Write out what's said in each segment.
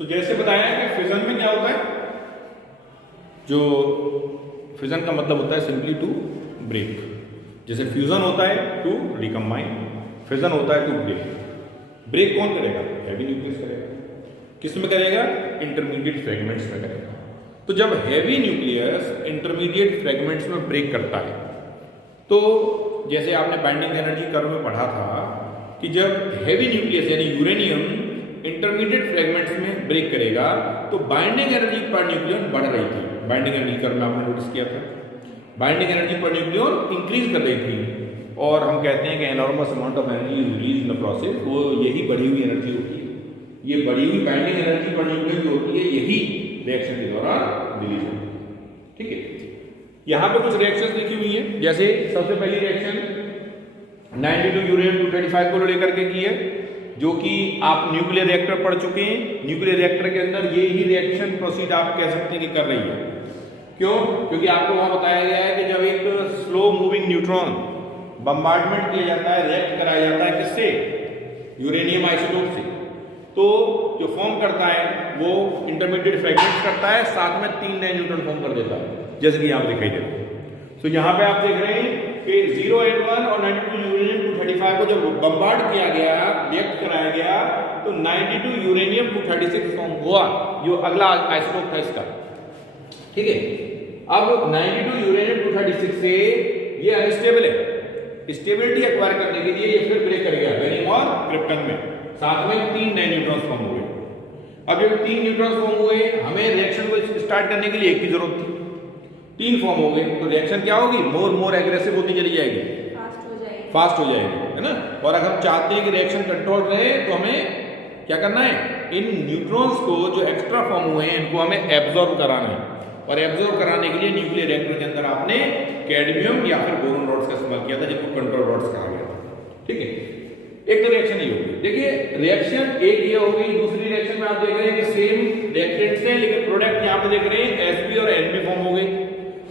तो जैसे बताया कि फिजन में क्या होता है, जो फिजन का मतलब होता है सिंपली टू ब्रेक। जैसे फ्यूजन होता है टू रिकम्बाइन, फिजन होता है टू ब्रेक। ब्रेक कौन करेगा? हैवी न्यूक्लियस करेगा। किस में करेगा? इंटरमीडिएट फ्रेगमेंट्स में करेगा। तो जब हैवी न्यूक्लियस इंटरमीडिएट फ्रेगमेंट्स में ब्रेक करता है, तो जैसे आपने बाइंडिंग एनर्जी कर्व में पढ़ा था कि जब हैवी न्यूक्लियस यानी यूरेनियम इंटरमीडिएट फ्रेगमेंट्स में ब्रेक करेगा तो बाइंडिंग एनर्जी पर न्यूक्लियन बढ़ रही थी। बाइंडिंग एनर्जी कर्व में आपने नोटिस किया था, binding energy per nucleon increase कर रही थी, और हम कहते हैं कि enormous amount of energy is release in the process. वो यही बढ़ी हुई एनर्जी होती है, ये बढ़ी हुई बाइंडिंग एनर्जी पर न्यूक्लियन जो होती है यही रिएक्शन के दौरान रिलीज होती है। ठीक है, यहां पे कुछ रिएक्शंस लिखी हुई हैं। जैसे सबसे पहली रिएक्शन 92 यूरेनियम 235 को लेकर के की है, जो कि आप न्यूक्लियर रिएक्टर पढ़ चुके हैं। न्यूक्लियर रिएक्टर के अंदर ये ही रिएक्शन प्रोसीड आप कह सकते हैं कि कर रही है। क्यों? क्योंकि आपको वहां बताया गया है कि जब एक स्लो मूविंग न्यूट्रॉन बम्बार्डमेंट किया जाता है, रिएक्ट कराया जाता है किससे? यूरेनियम आइसोटोप से, तो जो फॉर्म करता है वो इंटरमीडिएट फ्रेगमेंट्स करता है, साथ में 3 नए न्यूट्रॉन फॉर्म कर देता है, जैसे कि यहां पर दिखाई दे रहा है। तो यहां पे आप देख रहे हैं कि 0N1 और 92 यूरेनियम 235 को जब बम्बार्ड किया गया, रिएक्ट कराया गया, तो 92 यूरेनियम 236 फॉर्म हुआ, जो अगला आइसोटोप था इसका। ठीक है, अब 92 यूरेनियम 236 से ये अनस्टेबल है, स्टेबिलिटी एक्वायर करने के लिए ये फिर ब्रेक करेगा बेरियम और क्रिप्टन में, साथ में 3 नए न्यूट्रॉन्स फॉर्म हुए। अब जब 3 न्यूट्रॉन्स फॉर्म हुए, हमें रिएक्शन को स्टार्ट करने के लिए एक की जरूरत थी, 3 फॉर्म हो गए, तो रिएक्शन क्या होगी? मोर एग्रेसिव होती चली जाएगी, फास्ट हो जाएगी, है ना। और अगर हम चाहते हैं कि रिएक्शन कंट्रोल रहे तो हमें क्या करना है? इन न्यूट्रॉन्स को जो एक्स्ट्रा फॉर्म हुए हैं इनको हमें एब्जॉर्ब कराना है, और एब्जॉर्ब कराने के लिए न्यूक्लियर रिएक्टर के अंदर आपने कैडमियम या फिर बोरॉन रॉड्स का इस्तेमाल किया था, जिनको कंट्रोल रॉड्स कहा गया था। ठीक है, एक तो रिएक्शन ये होगी। देखिए रिएक्शन एक ये हो गई। दूसरी रिएक्शन में आप देख रहे हैं कि सेम रिएक्टेंट्स हैं, लेकिन प्रोडक्ट यहां पे देख रहे हैं Sp और Np फॉर्म हो गए,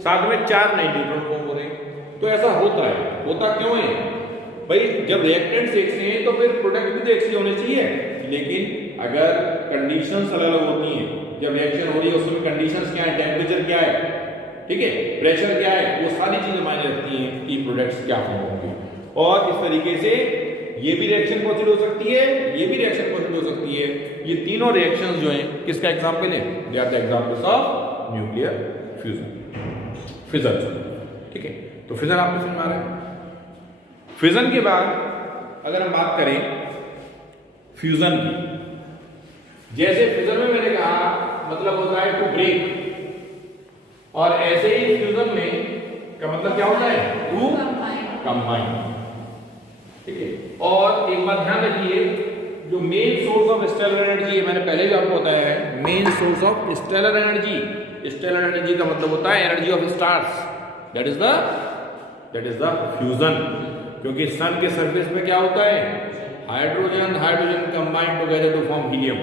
साथ में 4 नए न्यूट्रॉन फॉर्म हो रहे हैं। तो ऐसा होता है, होता क्यों है भाई? जब रिएक्टेंट्स एक से हैं तो फिर प्रोडक्ट भी तो एक से होने चाहिए, लेकिन अगर कंडीशंस अलग अलग होती हैं, जब रिएक्शन हो रही है उसमें कंडीशंस क्या है, टेम्परेचर क्या है, ठीक है, प्रेशर क्या है, वो सारी चीजें मायने रखती हैं कि प्रोडक्ट्स क्या फॉर्म होंगे। और इस तरीके से ये भी रिएक्शन पॉसिबल हो सकती है, ये भी रिएक्शन पॉसिबल हो सकती है। ये तीनों रिएक्शंस जो हैं किसका एग्जांपल है? They are the examples of nuclear fusion, fission. ठीक है, तो फिजन आपको समझ में आ रहा है। फिजन के बाद अगर हम बात करें फ्यूजन की, जैसे फिजन में मैंने कहा मतलब होता है टू ब्रेक, और ऐसे ही फ्यूजन में का मतलब क्या होता है? To combine. ठीक है, और एक बात ध्यान रखिए, जो main source of stellar energy है, मैंने पहले भी आपको बताया है, main source of stellar energy, stellar energy का मतलब होता है energy of stars, that is the fusion. क्योंकि सन के सरफेस पे क्या होता है? Hydrogen combine together to form helium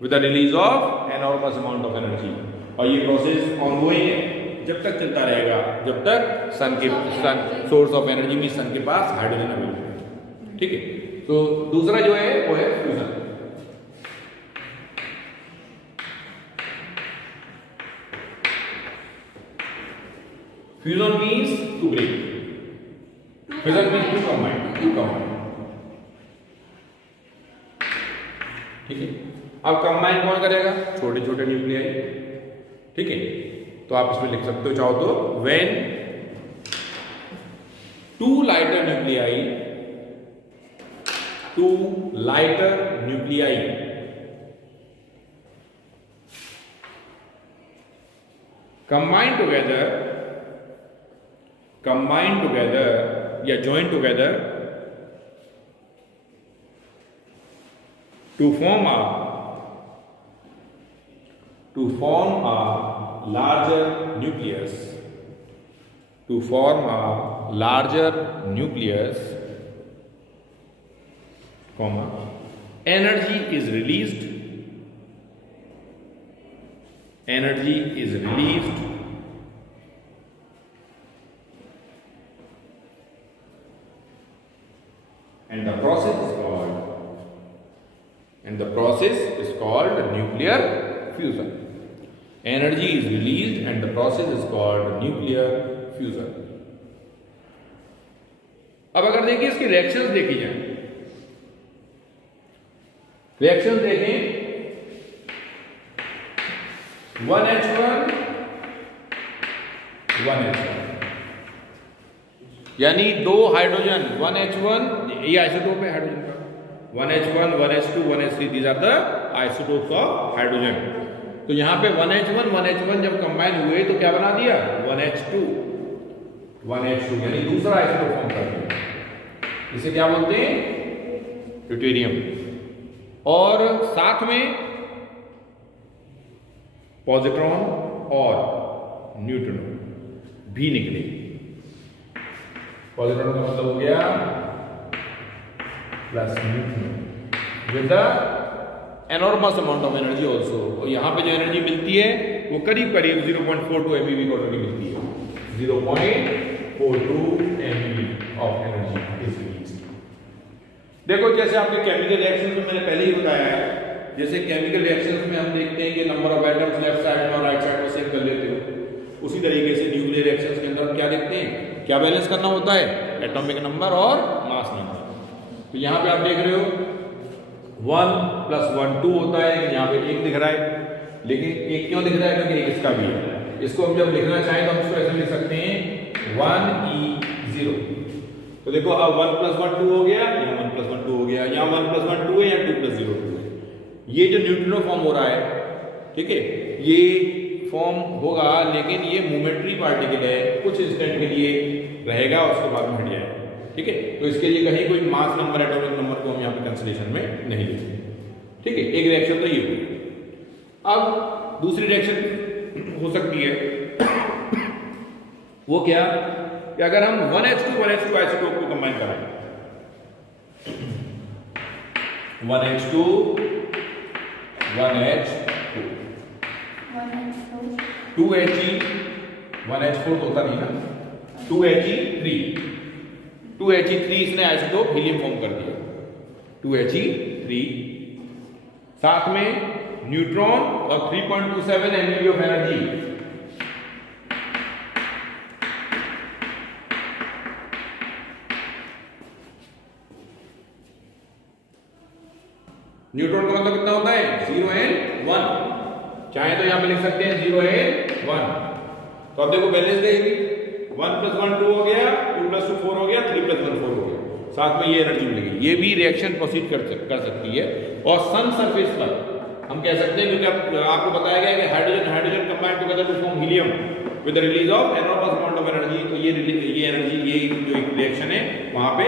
with the release of enormous amount of energy, और ये प्रोसेस ऑनगोइंग है, जब तक चलता रहेगा जब तक सन सोर्स ऑफ एनर्जी में सन के पास हाइड्रोजन अवेलेबल है। ठीक है, तो दूसरा जो है वो है fusion. Fusion means to break, fusion means to combine. ठीक है, अब कंबाइन कौन करेगा? छोटे छोटे न्यूक्लियाई। ठीक है, तो आप इसमें लिख सकते हो चाहो तो, when 2 lighter nuclei combine together या join together to form a larger nucleus, energy is released and the process process is called nuclear fusion. Energy is released and the process is called nuclear fusion. अब अगर देखिए इसकी reactions देखी जाए, reactions देखें 1H1 1H1 यानी दो hydrogen 1H1, ये आइसोटोप है हाइड्रोजन का, 1H1 1H2 1H3 these are the isotopes of hydrogen. तो यहां पे 1H1 जब कंबाइन हुए तो क्या बना दिया 1H2 यानी दूसरा आइसोटोप फॉर्म कर दिया, इसे क्या बोलते हैं ड्यूटेरियम। और साथ में पॉजिट्रॉन और न्यूट्रॉन भी निकले। पॉजिट्रॉन का मतलब हो गया plus neutron with the enormous amount of energy also. और यहां पे जो एनर्जी मिलती है वो करीब 0.42 MeV को ऑलरेडी मिलती है, 0.42 MeV of energy is released. देखो जैसे आपके केमिकल रिएक्शन में मैंने पहले ही बताया है, जैसे केमिकल रिएक्शंस में हम देखते हैं कि number of atoms left side और राइट साइड में सेम कर लेते हो, उसी तरीके से न्यूक्लियर रिएक्शंस के अंदर क्या देखते हैं, क्या बैलेंस करना होता है एटॉमिक नंबर और मास नंबर। तो यहाँ पे आप देख रहे हो 1 + 1 2 होता है, यहाँ पे 1 दिख रहा है, लेकिन 1 क्यों दिख रहा है क्योंकि 1 इसका भी है। इसको हम जब लिखना चाहें तो हम इसको ऐसे लिख सकते हैं 1E0। तो देखो अब 1 + 1 2 हो गया, यहाँ 1 + 1 2 हो गया, यहाँ 1 + 1 2 है, यहाँ 2 + 0 2 है। ये जो न्यूट्रिनो फॉर्म हो रहा है, ठीक है, ये फॉर्म होगा लेकिन ये मोमेंटरी पार्टिकल है, कुछ इंस्टेंट के लिए रहेगा और उसके बाद में हट जाएगा, ठीक है। तो इसके लिए कहीं कोई मास नंबर एटॉमिक नंबर को हम यहाँ पे कंसिडरेशन में नहीं लेते, ठीक है। एक रिएक्शन तो ये हुई। अब दूसरी रिएक्शन हो सकती है वो क्या कि अगर हम 1H2 आइसोटोप को कंबाइन करें, 1H2 2He 1H4 तो होता नहीं ना, 2He3 इसने आइसोटोप हीलियम फॉर्म कर दिया, 2He3 साथ में न्यूट्रॉन और 3.27 MeV ऑफ एनर्जी। न्यूट्रॉन का मतलब कितना होता है 0 and 1, चाहे तो यहां पे लिख सकते हैं 0 and 1। तो अब देखो बैलेंस रहेगी, 1 + 1 2 हो गया, 2 + 2 4 हो गया, 3 + 1 4 हो गया, साथ में ये एनर्जी मिलेगी। ये भी रिएक्शन प्रोसीड कर सकती है। और सन सरफेस पर हम कह सकते हैं, क्योंकि आपको बताया गया है कि hydrogen combined together to form helium with the release of enormous amount of energy. तो ये एनर्जी, ये जो एक रिएक्शन है वहां पे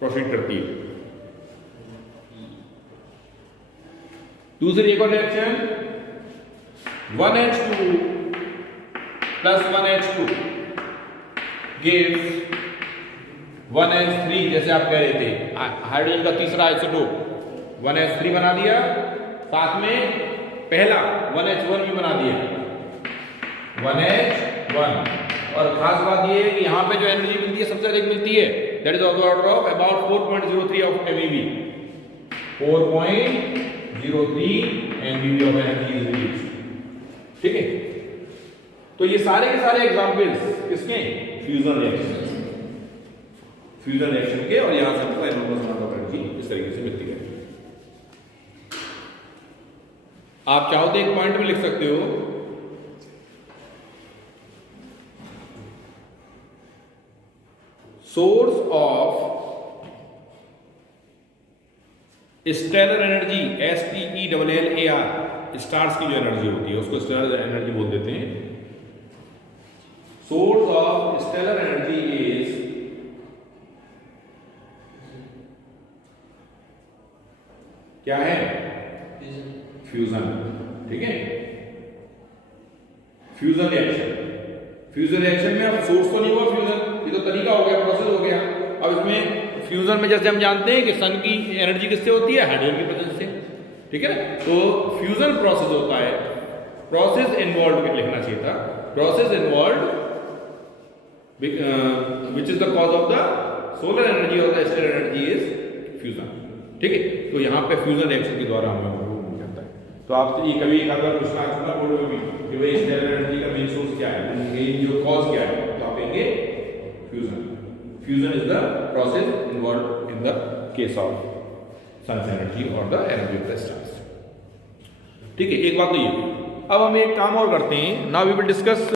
प्रोसीड करती है। दूसरी एक और reaction 1H2 + 1H2 gives 1H3, जैसे आप कह रहे थे हाइड्रोजन का तीसरा आइसोटोप 1H3 बना दिया, साथ में पहला 1H1 भी बना दिया 1H1। और खास बात यह है कि यहां पे जो एनर्जी मिलती है सबसे अधिक मिलती है, that is of the order of about 4.03 of MeV, 4.03 MeV of energy is released, ठीक है। तो ये सारे के सारे एग्जांपल्स किसके, फ्यूजन रिएक्शन के, और यहां से हमको एनॉर्मस अमाउंट ऑफ एनर्जी इस तरीके से मिलती है। आप चाहो तो एक पॉइंट भी लिख सकते हो, source of stellar energy, STELLAR, stars की जो एनर्जी होती है उसको स्टेलर एनर्जी बोल देते हैं। Source of stellar energy is क्या है, फ्यूजन, ठीक है। फ्यूजन रिएक्शन में अब सोर्स तो नहीं हुआ फ्यूजन, ये तो तरीका हो गया, प्रोसेस हो गया। अब इसमें फ्यूजन में जैसे हम जानते हैं कि सन की एनर्जी किससे होती है, हाइड्रोजन की प्रेजेंस से, ठीक है ना। तो फ्यूजन प्रोसेस होता है, प्रोसेस इन्वॉल्व लिखना चाहिए था, process involve which is the cause of the solar energy और the stellar energy is fusion, ठीक है। तो यहाँ पे फ्यूजन रिएक्शन के द्वारा हमें वो मिल जाता है। तो आपसे ये कभी एक आधा क्वेश्चन आ चुका बोर्ड में भी कि भाई स्टेलर एनर्जी का मेन सोर्स क्या है, मेन जो कॉज क्या है, तो आप कहेंगे fusion. Fusion is the process involve in the case of sun's energy और the energy of the stars. ठीक है, एक बात तो ये। अब हम एक काम और करते हैं, नाउ वी विल डिस्कस